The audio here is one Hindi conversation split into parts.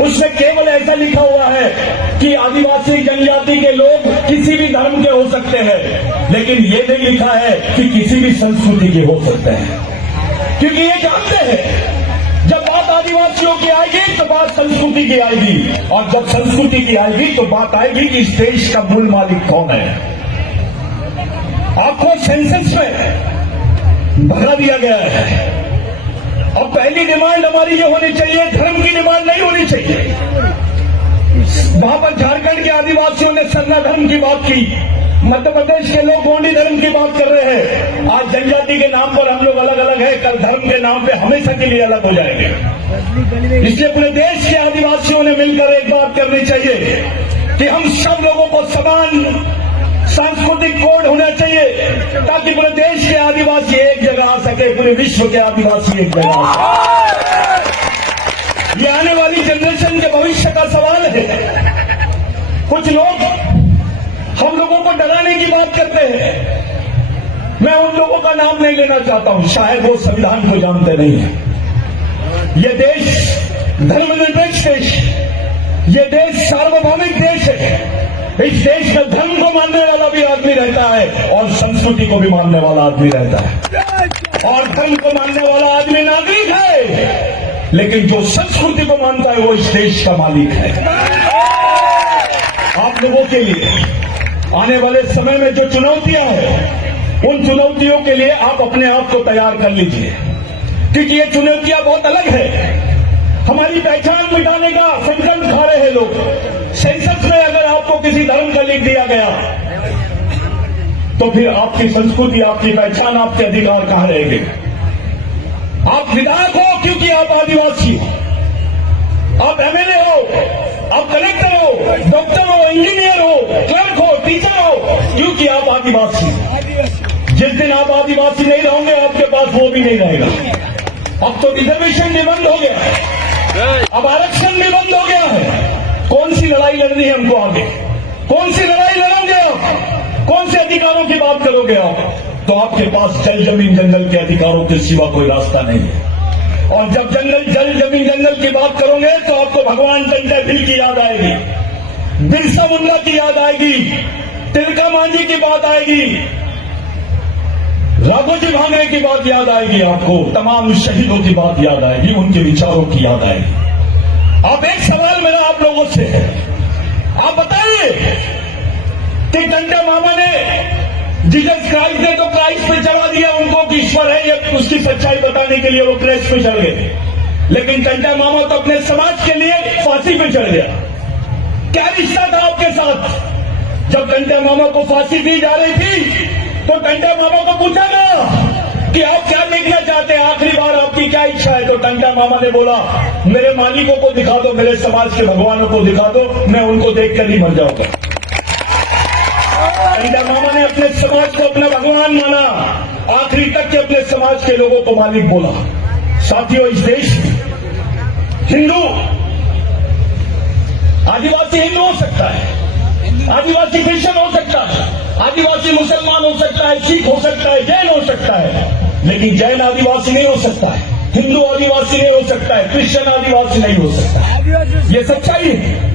उसमें केवल ऐसा लिखा हुआ है कि आदिवासी जनजाति के लोग किसी भी धर्म के हो सकते हैं, लेकिन ये नहीं लिखा है कि किसी भी संस्कृति के हो सकते हैं। क्योंकि ये जानते हैं जब बात आदिवासियों की आएगी तो बात संस्कृति की आएगी, और जब संस्कृति की आएगी तो बात आएगी कि इस देश का मूल मालिक कौन है। आपको सेंसस में भगा दिया गया है। अब पहली डिमांड हमारी ये होनी चाहिए, धर्म की डिमांड नहीं होनी चाहिए। वहां पर झारखंड के आदिवासियों ने सरना धर्म की बात की, मध्य प्रदेश के लोग गोंडी धर्म की बात कर रहे हैं। आज जनजाति के नाम पर हम लोग अलग अलग है, कल धर्म के नाम पे हमेशा के लिए अलग हो जाएंगे। इसलिए पूरे देश के आदिवासियों ने मिलकर एक बात करनी चाहिए कि हम सब लोगों को समान सांस्कृतिक कोड होना चाहिए, ताकि पूरे देश के आदिवासी एक जगह आ सके, पूरे विश्व के आदिवासी एक जगह आ सके। ये आने वाली जनरेशन के भविष्य का सवाल है। कुछ लोग हम लोगों को डराने की बात करते हैं। मैं उन लोगों का नाम नहीं लेना चाहता हूं, शायद वो संविधान को जानते नहीं है। ये देश धर्मनिरपेक्ष देश, ये देश सार्वभौमिक देश है। इस देश में धर्म को मानने वाला भी आदमी रहता है और संस्कृति को भी मानने वाला आदमी रहता है, और धर्म को मानने वाला आदमी नागरिक है, लेकिन जो संस्कृति को मानता है वो इस देश का मालिक है। आप लोगों के लिए आने वाले समय में जो चुनौतियां हैं, उन चुनौतियों के लिए आप अपने आप को तैयार कर लीजिए, क्योंकि ये चुनौतियां बहुत अलग है। हमारी पहचान मिटाने का संकल्प खा रहे हैं लोग। सेंसस में अगर आपको किसी धर्म का लिख दिया गया तो फिर आपकी संस्कृति, आपकी पहचान, आपके अधिकार कहां रहेंगे? आप विधायक हो क्योंकि आप आदिवासी हो, आप एमएलए हो, आप कलेक्टर हो, डॉक्टर हो, इंजीनियर हो, क्लर्क हो, टीचर हो, क्योंकि आप आदिवासी। जिस दिन आप आदिवासी नहीं रहोगे आपके पास वो भी नहीं रहेगा। अब तो रिजर्वेशन भी बंद हो गया है, अब आरक्षण भी बंद हो गया है। कौन सी लड़ाई लड़नी है हमको आगे? कौन सी लड़ाई लड़ोगे आप? कौन से अधिकारों की बात करोगे आप? तो आपके पास जल जमीन जंगल के अधिकारों के सिवा कोई रास्ता नहीं है। और जब जल जमीन जंगल की बात करोगे तो आपको भगवान टंटा भील की याद आएगी, बिरसा मुंडा की याद आएगी, तिलका मांझी की बात आएगी, राघोजी भांगरे की बात याद आएगी, आपको तमाम शहीदों की बात याद आएगी, उनके विचारों की याद आएगी। अब एक सवाल मेरा आप लोगों से है, आप बताइए कि टंटा मामा ने जीसस क्राइस्ट ने तो क्राइस्ट पे चढ़ा दिया उनको कि ईश्वर है, ये उसकी सच्चाई बताने के लिए वो क्रेस्ट पे चढ़ गए, लेकिन टंटा मामा तो अपने समाज के लिए फांसी पे चढ़ गया। क्या रिश्ता था आपके साथ? जब टंटा मामा को फांसी दी जा रही थी तो टंटा मामा को पूछा गया कि आप क्या देखना चाहते हैं, आखिरी बार आपकी क्या इच्छा है? तो टंटा मामा ने बोला, मेरे मालिकों को दिखा दो, मेरे समाज के भगवानों को दिखा दो, मैं उनको देखकर ही मर जाऊंगा। टंटा मामा ने अपने समाज को अपना भगवान माना, आखिरी तक के अपने समाज के लोगों को मालिक बोला। साथियों, इस देश में हिंदू आदिवासी हिंदू हो सकता है, आदिवासी क्रिश्चियन हो सकता है, आदिवासी मुसलमान हो सकता है, सिख हो सकता है, जैन हो सकता है, लेकिन जैन आदिवासी नहीं हो सकता है, हिंदू आदिवासी नहीं हो सकता है, क्रिश्चियन आदिवासी नहीं हो सकता है। ये सच्चाई है।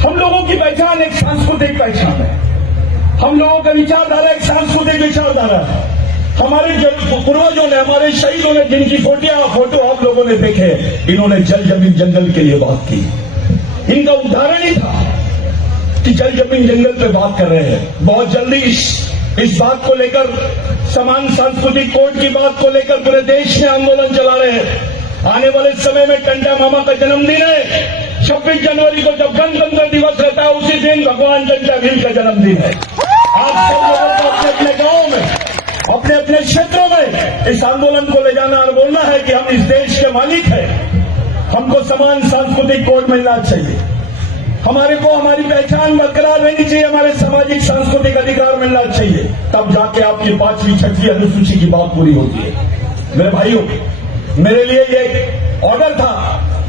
हम लोगों की पहचान एक सांस्कृतिक पहचान है, हम लोगों का विचारधारा एक सांस्कृतिक विचारधारा है। हमारे पूर्वजों ने, हमारे शहीदों ने जिनकी फोटो आप लोगों ने देखे, इन्होंने जल जमीन जंगल के लिए बात की। इनका उदाहरण ही था कि जल जमीन जंगल पे बात कर रहे हैं। बहुत जल्दी इस बात को लेकर, समान सांस्कृतिक कोड की बात को लेकर पूरे देश में आंदोलन चला रहे हैं। आने वाले समय में टंटा मामा का जन्मदिन है, 26 जनवरी को जब गणतंत्र दिवस रहता है, उसी दिन भगवान टंटा भील का जन्मदिन है। आप सब लोगों को अपने अपने गांवों में, अपने अपने क्षेत्रों में इस आंदोलन को ले जाना और बोलना है कि हम इस देश के मालिक हैं, हमको समान सांस्कृतिक कोड मिलना चाहिए, हमारे को हमारी पहचान बरकरार रहनी चाहिए, हमारे सामाजिक सांस्कृतिक अधिकार मिलना चाहिए, तब जाके आपकी 5वीं 6वीं अनुसूची की बात पूरी होती है। मेरे भाइयों, मेरे लिए ये ऑर्डर था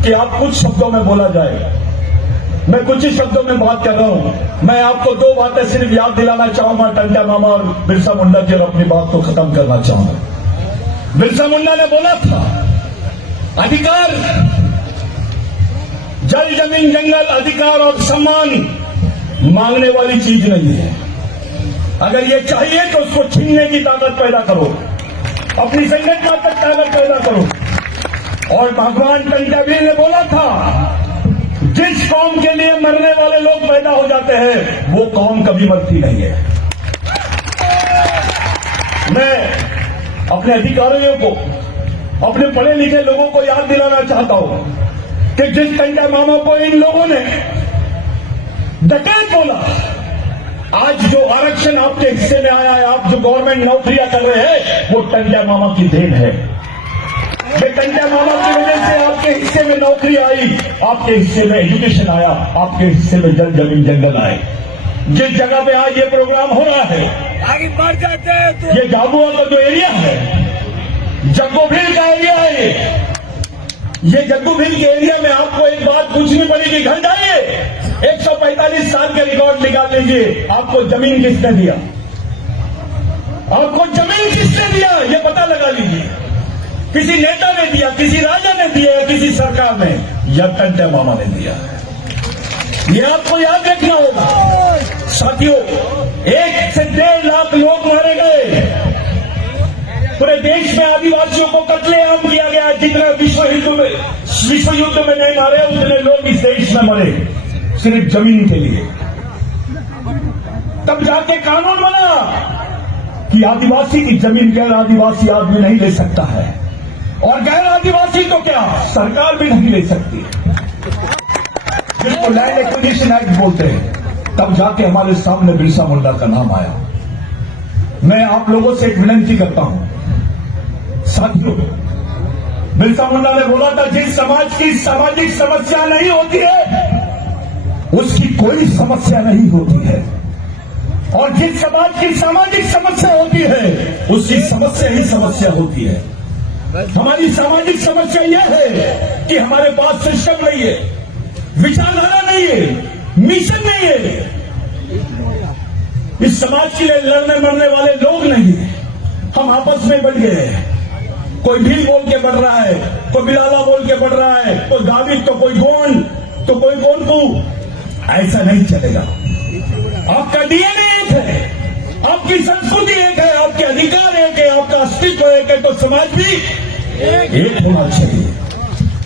कि आप कुछ शब्दों में बोला जाए। मैं कुछ ही शब्दों में बात कर रहा हूं। मैं आपको 2 बातें सिर्फ याद दिलाना चाहूंगा टंटा मामा और बिरसा मुंडा की, और अपनी बात को खत्म करना चाहूंगा। बिरसा मुंडा ने बोला था, अधिकार जल जमीन जंगल अधिकार और सम्मान मांगने वाली चीज नहीं है। अगर ये चाहिए तो उसको छीनने की ताकत पैदा करो, अपनी संगठनात्मक ताकत पैदा करो। और भगवान कंटाबीर ने बोला था, जिस कौम के लिए मरने वाले लोग पैदा हो जाते हैं वो कौम कभी मरती नहीं है। मैं अपने अधिकारियों को, अपने पढ़े लिखे लोगों को याद दिलाना चाहता हूं कि जिस टंटा मामा को इन लोगों ने डकैत बोला, आज जो आरक्षण आपके हिस्से में आया है, आप जो गवर्नमेंट नौकरियां कर रहे हैं, वो टंटा मामा की देन है। ये टंटा मामा की वजह से आपके हिस्से में नौकरी आई, आपके हिस्से में एजुकेशन आया, आपके हिस्से में जल जमीन जंगल आए। जिस जगह पे आज ये प्रोग्राम हो रहा है, आगे बढ़ जाते हैं तो ये झाबुआ का जो एरिया है, जग्गोभील का एरिया है, ये जग्गोभील के एरिया में आपको एक बात पूछनी पड़ेगी। घर जाइए, 145 साल के रिकॉर्ड निकाल लीजिए, आपको जमीन किसने दिया, आपको जमीन किसने दिया, ये पता लगा लीजिए। किसी नेता ने दिया, किसी राजा ने दिया, या किसी सरकार ने, या टंटा मामा ने दिया। ये आपको याद रखना होगा। साथियों, 1 से 1.5 लाख लोग मारे गए। पूरे देश में आदिवासियों को कत्लेआम किया गया। जितना विश्व युद्ध में नहीं मारे, उतने लोग इस देश में मरे सिर्फ जमीन के लिए। तब जाके कानून बना कि आदिवासी की जमीन गैर आदिवासी आदमी नहीं ले सकता है, और गैर आदिवासी तो क्या सरकार भी नहीं ले सकती, जिसको लैंड एक्विजिशन एक्ट बोलते हैं। तब जाके हमारे सामने बिरसा मुंडा का नाम आया। मैं आप लोगों से एक विनती करता हूं, साथियों, बिरसा मुंडा ने बोला था, जिस समाज की सामाजिक समस्या नहीं होती है उसकी कोई समस्या नहीं होती है, और जिस समाज की सामाजिक समस्या होती है उसकी समस्या ही समस्या होती है। हमारी सामाजिक समस्या यह है कि हमारे पास सिस्टम नहीं है, विचारधारा नहीं है, मिशन नहीं है, इस समाज के लिए लड़ने मरने वाले लोग नहीं है। हम आपस में बढ़ गए हैं, कोई भील बोल के बढ़ रहा है, कोई बिलाला बोल के बढ़ रहा है, कोई गावित तो कोई गोंड तो कोई गोंडू। ऐसा नहीं चलेगा। आपका डीएनए एक है, आपकी संस्कृति एक है, आपके अधिकार एक है, आपका अस्तित्व एक है, तो समाज भी एक होना चाहिए।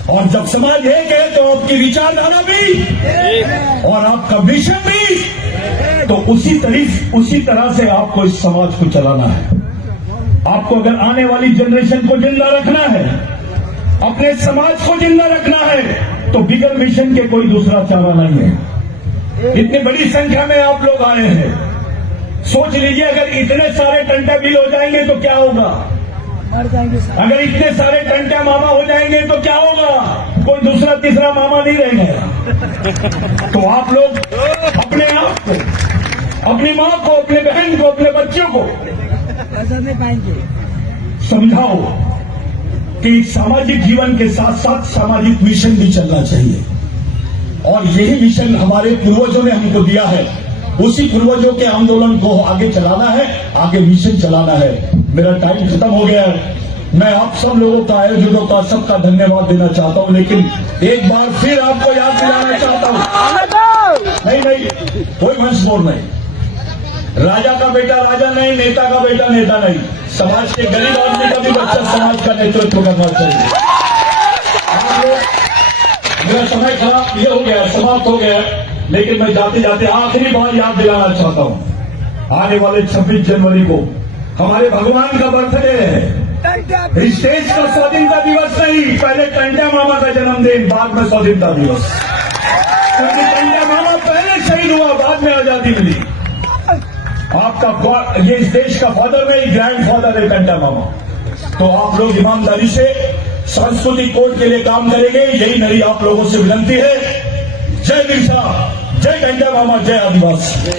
और जब समाज एक है तो आपकी विचारधारा भी और आपका विषय भी, तो उसी तरह से आपको इस समाज को चलाना है। आपको अगर आने वाली जनरेशन को जिंदा रखना है, अपने समाज को जिंदा रखना है, तो बिगर मिशन के कोई दूसरा चारा नहीं है। इतनी बड़ी संख्या में आप लोग आए हैं, सोच लीजिए अगर इतने सारे टंटा बिल हो जाएंगे तो क्या होगा, अगर इतने सारे टंटा मामा हो जाएंगे तो क्या होगा, कोई दूसरा तीसरा मामा नहीं रहेगा। तो आप लोग अपने आप को, अपनी मां को, अपने बहन को, अपने बच्चों को समझाओ कि सामाजिक जीवन के साथ साथ सामाजिक मिशन भी चलना चाहिए। और यही मिशन हमारे पूर्वजों ने हमको दिया है, उसी पूर्वजों के आंदोलन को आगे चलाना है, आगे मिशन चलाना है। मेरा टाइम खत्म हो गया है। मैं आप सब लोगों का, आयोजकों का, सबका धन्यवाद देना चाहता हूं, लेकिन एक बार फिर आपको याद दिलाना चाहता हूं, नहीं, कोई वंशमोर नहीं, राजा का बेटा राजा नहीं, नेता का बेटा नेता नहीं, समाज के गरीब आदमी का भी बच्चा समाज का नेतृत्व करना चाहिए। मेरा समय खराब ये हो गया, समाप्त हो गया, लेकिन मैं जाते जाते आखिरी बार याद दिलाना चाहता हूं, आने वाले 26 जनवरी को हमारे भगवान का बर्थडे है। इस देश का स्वाधीनता दिवस नहीं, पहले टंटा मामा का जन्मदिन, बाद में स्वाधीनता दिवस। क्योंकि टंटा मामा पहले शहीद हुआ, बाद में आजादी मिली। आपका ये इस देश का फादर नहीं, ग्रैंड फादर है टंटा मामा। तो आप लोग ईमानदारी से सांस्कृतिक कोड के लिए काम करेंगे, यही मेरी आप लोगों से विनती है। जय बिरसा, जय टंटा मामा, जय आदिवासी।